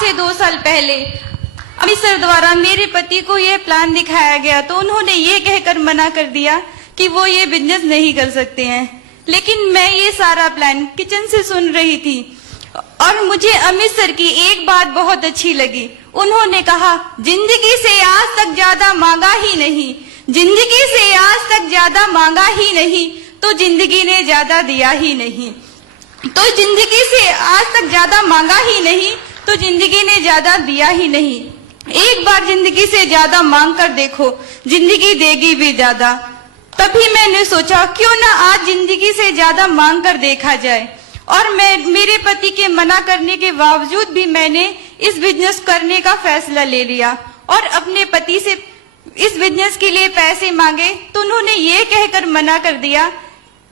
से 2 साल पहले अमित सर द्वारा मेरे पति को ये प्लान दिखाया गया तो उन्होंने ये कहकर मना कर दिया कि वो ये बिजनेस नहीं कर सकते हैं। लेकिन मैं ये सारा प्लान किचन से सुन रही थी और मुझे अमित सर की एक बात बहुत अच्छी लगी। उन्होंने कहा, जिंदगी से आज तक ज्यादा मांगा ही नहीं, जिंदगी से आज तक ज्यादा मांगा ही नहीं तो जिंदगी ने ज्यादा दिया ही नहीं। तो जिंदगी से आज तक ज्यादा मांगा ही नहीं तो जिंदगी ने ज्यादा दिया ही नहीं। एक बार जिंदगी से ज्यादा मांग कर देखो, जिंदगी देगी भी ज्यादा। तभी मैंने सोचा क्यों ना आज जिंदगी से ज्यादा मांग कर देखा जाए। और मेरे पति के मना करने के बावजूद भी मैंने इस बिजनेस करने का फैसला ले लिया और अपने पति से इस बिजनेस के लिए पैसे मांगे तो उन्होंने ये कहकर मना कर दिया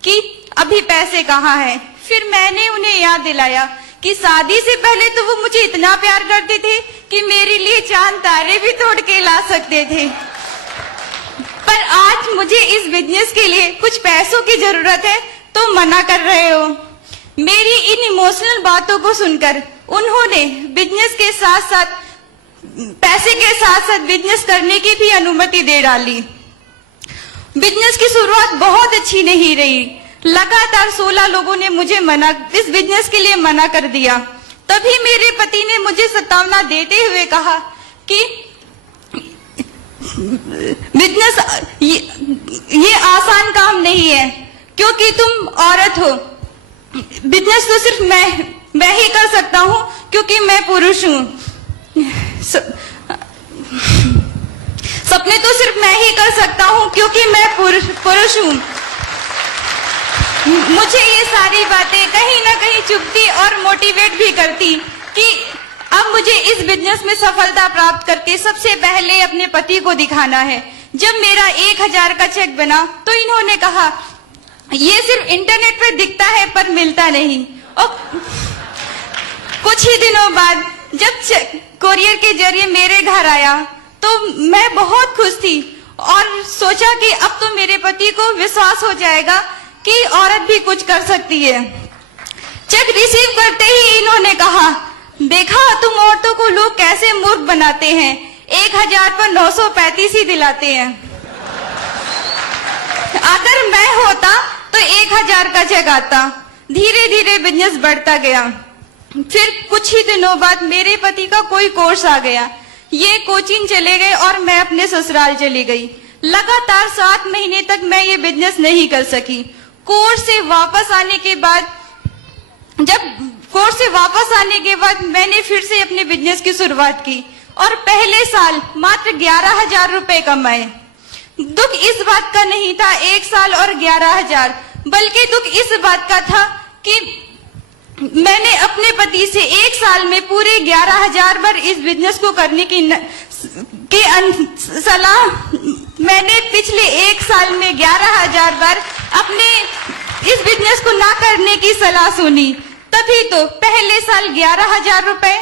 कि अभी पैसे कहाँ हैं। फिर मैंने उन्हें याद दिलाया कि शादी से पहले तो वो मुझे इतना प्यार करते थे कि मेरे लिए चांद तारे भी तोड़ के ला सकते थे, पर आज मुझे इस बिजनेस के लिए कुछ पैसों की जरूरत है तो मना कर रहे हो। मेरी इन इमोशनल बातों को सुनकर उन्होंने बिजनेस के साथ साथ पैसे के साथ साथ बिजनेस करने की भी अनुमति दे डाली। बिजनेस की शुरुआत बहुत अच्छी नहीं रही। लगातार 16 लोगों ने मुझे इस बिजनेस के लिए मना कर दिया। तभी मेरे पति ने मुझे सतावना देते हुए कहा कि बिजनेस ये आसान काम नहीं है क्योंकि तुम औरत हो। बिजनेस तो सिर्फ मैं ही कर सकता हूँ क्योंकि मैं पुरुष हूँ। सपने तो सिर्फ मैं ही कर सकता हूँ क्योंकि मैं पुरुष हूँ। मुझे ये सारी बातें कहीं ना कहीं चुभती और मोटिवेट भी करती कि अब मुझे इस बिजनेस में सफलता प्राप्त करके सबसे पहले अपने पति को दिखाना है। जब मेरा 1000 का चेक बना तो इन्होंने कहा, ये सिर्फ इंटरनेट पे दिखता है पर मिलता नहीं। और कुछ ही दिनों बाद जब चेक कोरियर के जरिए मेरे घर आया तो मैं बहुत खुश थी और सोचा कि अब तो मेरे पति को विश्वास हो जाएगा कि औरत भी कुछ कर सकती है। चेक रिसीव करते ही इन्होंने कहा, देखा तुम औरतों को लोग कैसे मूर्ख बनाते हैं, 1000 पर 935 ही दिलाते हैं। अगर मैं होता तो 1000 का चेक आता। धीरे धीरे बिजनेस बढ़ता गया। फिर कुछ ही दिनों बाद मेरे पति का कोई कोर्स आ गया। ये कोचिंग चले गए और मैं अपने ससुराल चली गई। लगातार 7 महीने तक मैं ये बिजनेस नहीं कर सकी। कोर्स से वापस आने के बाद मैंने फिर से अपने बिजनेस की शुरुआत की और पहले साल मात्र 11,000 रुपए कमाए। दुख इस बात का नहीं था 1 साल और 11,000, बल्कि दुख इस बात का था कि मैंने अपने पति से 1 साल में पूरे 11,000 बार इस बिजनेस को करने की सलाह मैंने पिछले 1 साल में 11,000 बार अपने इस बिजनेस को ना करने की सलाह सुनी। तभी तो पहले साल 11,000 रुपए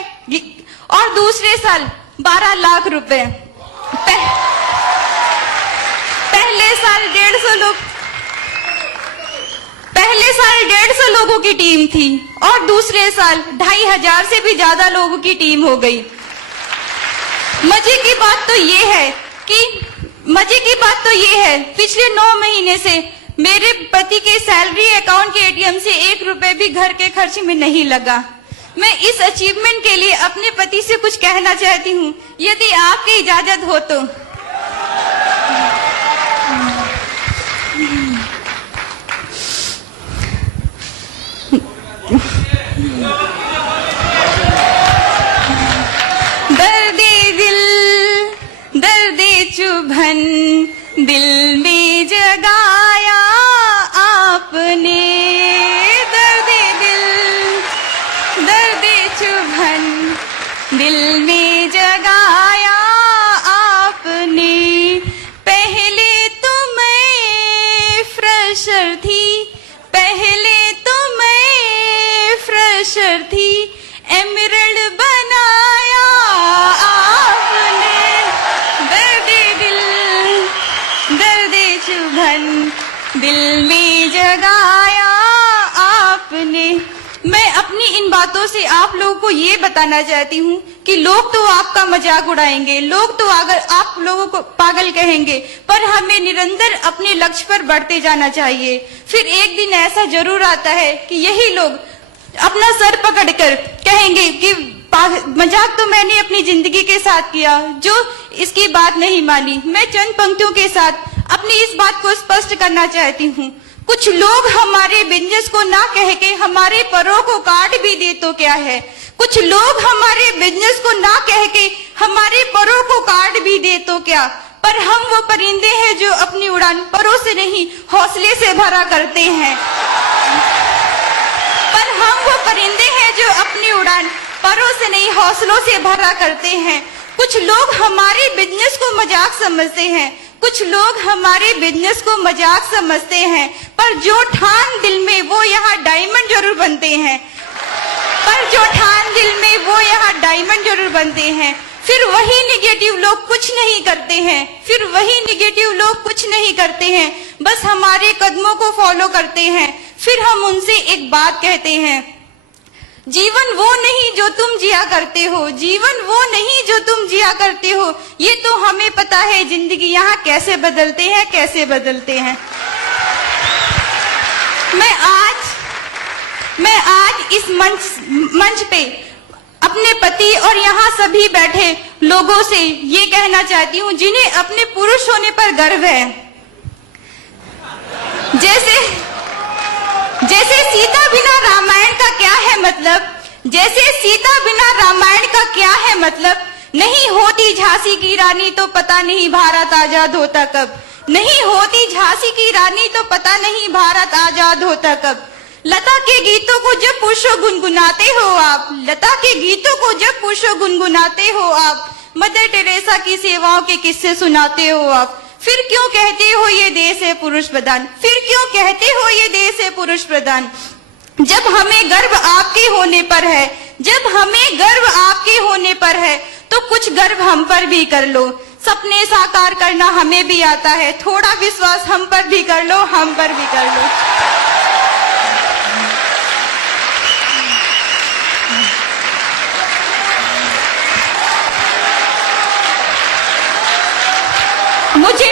और दूसरे साल 12 लाख रुपए। पहले साल 150 लोगों की टीम थी और दूसरे साल 2,500 से भी ज्यादा लोगों की टीम हो गई। मजे की बात तो ये है पिछले 9 महीने से मेरे पति के सैलरी अकाउंट के एटीएम से 1 रुपए भी घर के खर्च में नहीं लगा। मैं इस अचीवमेंट के लिए अपने पति से कुछ कहना चाहती हूँ, यदि आपकी इजाजत हो तो। दर्दे चुभन दिल में जगाया आपने, दर्दे चुभन दिल में जगाया आपने। पहले तो मैं फ्रेशर थी, एमरल्ड बनाया आपने। दर्दे चुभन दिल में जगाया आपने। मैं अपनी इन बातों से आप लोगों को ये बताना चाहती हूँ कि लोग तो आपका मजाक उड़ाएंगे, लोग तो अगर आप लोगों को पागल कहेंगे, पर हमें निरंतर अपने लक्ष्य पर बढ़ते जाना चाहिए। फिर एक दिन ऐसा जरूर आता है कि यही लोग अपना सर पकड़कर कहेंगे कि मजाक तो मैंने अपनी जिंदगी के साथ किया, जो इसकी बात नहीं मानी। मैं चंद पंक्तियों के साथ अपनी इस बात को स्पष्ट करना चाहती हूँ। कुछ लोग हमारे बिजनेस को ना कह के हमारे परों को काट भी दे तो क्या है। कुछ लोग हमारे बिजनेस को ना कह के हमारे परों को काट भी दे तो क्या, पर हम वो परिंदे हैं जो अपनी उड़ान परों से नहीं हौसले से भरा करते हैं। पर हम वो परिंदे हैं जो अपनी उड़ान परों से नहीं हौसलों से भरा करते हैं। कुछ लोग हमारे बिजनेस को मजाक समझते हैं, कुछ लोग हमारे बिजनेस को मजाक समझते हैं, पर जो ठान दिल में वो यहाँ डायमंड जरूर बनते हैं। पर जो ठान दिल में वो यहाँ डायमंड जरूर बनते हैं। फिर वही निगेटिव लोग कुछ नहीं करते हैं, फिर वही निगेटिव लोग कुछ नहीं करते हैं, बस हमारे कदमों को फॉलो करते हैं। फिर हम उनसे एक बात कहते हैं, जीवन वो नहीं जो तुम जिया करते हो, जीवन वो नहीं जो तुम जिया करते हो। ये तो हमें पता है जिंदगी यहाँ कैसे बदलते हैं, कैसे बदलते हैं। मैं आज इस मंच पे अपने पति और यहाँ सभी बैठे लोगों से ये कहना चाहती हूँ जिन्हें अपने पुरुष होने पर गर्व है। जैसे सीता बिना रामायण का क्या है मतलब, जैसे सीता बिना रामायण का क्या है मतलब। नहीं होती झांसी की रानी तो पता नहीं भारत आजाद होता कब, नहीं होती झांसी की रानी तो पता नहीं भारत आजाद होता कब। लता के गीतों को जब पुरुषों गुनगुनाते हो आप, लता के गीतों को जब पुरुषों गुनगुनाते हो आप, मदर टेरेसा की सेवाओं के किस्से सुनाते हो आप। फिर क्यों कहते हो ये देश है पुरुष प्रधान, फिर क्यों कहते हो ये देश है पुरुष प्रधान। जब हमें गर्व आपके होने पर है, जब हमें गर्व आपके होने पर है, तो कुछ गर्व हम पर भी कर लो। सपने साकार करना हमें भी आता है, थोड़ा विश्वास हम पर भी कर लो, हम पर भी कर लो। मुझे